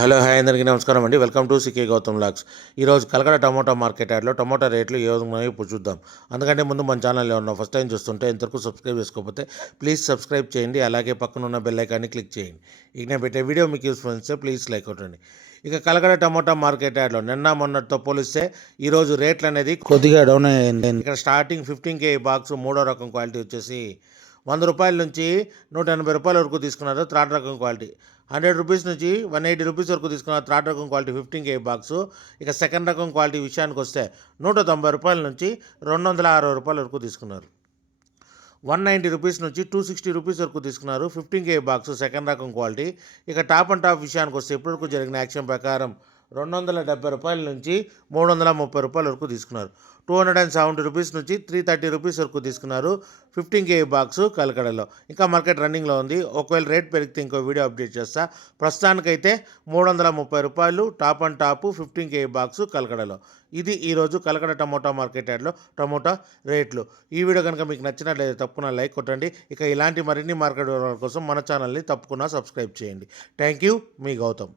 Hello hi అందరికీ నమస్కారం అండి. వెల్కమ్ టు సికే గౌతమ్ లాక్స్. ఈరోజు కలకడ టమోటా మార్కెట్ యార్డ్లో టమోటా రేట్లు ఏ విధంగా ఉన్నాయో ఇప్పుడు చూద్దాం. అందుకంటే ముందు మన ఛానల్ ఏమన్నా ఫస్ట్ టైం చూస్తుంటే ఇంతవరకు సబ్స్క్రైబ్ చేసుకోకపోతే ప్లీజ్ సబ్స్క్రైబ్ చేయండి. అలాగే పక్కన ఉన్న బెల్ ఐకాన్ని క్లిక్ చేయండి. ఇక నేను పెట్టే వీడియో మీకు యూస్ఫుల్ అనిపిస్తే ప్లీజ్ లైక్ కొట్టండి. ఇక కలకడ టమోటా మార్కెట్ యార్డ్లో నిన్న మొన్నటితో పోలిస్తే ఈరోజు రేట్లు అనేది కొద్దిగా డౌన్ అయ్యింది. ఇక్కడ స్టార్టింగ్ 15K బాక్స్ మూడో రకం క్వాలిటీ వచ్చేసి ₹100 నుంచి ₹180 వరకు తీసుకున్నారు. థర్డ్ రకం క్వాలిటీ ₹100 నుంచి ₹180 వరకు తీసుకున్నారు. థర్డ్ రకం క్వాలిటీ 15K బాక్సు. ఇక సెకండ్ రకం క్వాలిటీ విషయానికి వస్తే ₹190 నుంచి ₹260 వరకు తీసుకున్నారు. ₹190 నుంచి ₹260 వరకు తీసుకున్నారు. 15K బాక్స్ సెకండ్ రకం క్వాలిటీ. ఇక టాప్ అండ్ టాప్ విషయానికి వస్తే ఇప్పటివరకు జరిగిన యాక్షన్ ప్రకారం ₹270 నుంచి ₹330 వరకు తీసుకున్నారు. ₹270 నుంచి ₹330 వరకు తీసుకున్నారు. 15K box కలకడలో. ఇంకా మార్కెట్ రన్నింగ్లో ఉంది. ఒకవేళ రేట్ పెరిగితే ఇంకో వీడియో అప్డేట్ చేస్తా. ప్రస్తుతానికైతే ₹330 top and top 15K box కలకడలో. ఇది ఈరోజు కలకడ టమోటా మార్కెట్ యార్డ్లో టమోటా రేట్లు. ఈ వీడియో కనుక మీకు నచ్చినట్లయితే తప్పకుండా లైక్ కొట్టండి. ఇక ఇలాంటి మరిన్ని మార్కెట్ వివరాల కోసం మన ఛానల్ని తప్పకుండా సబ్స్క్రైబ్ చేయండి. థ్యాంక్ యూ, మీ గౌతమ్.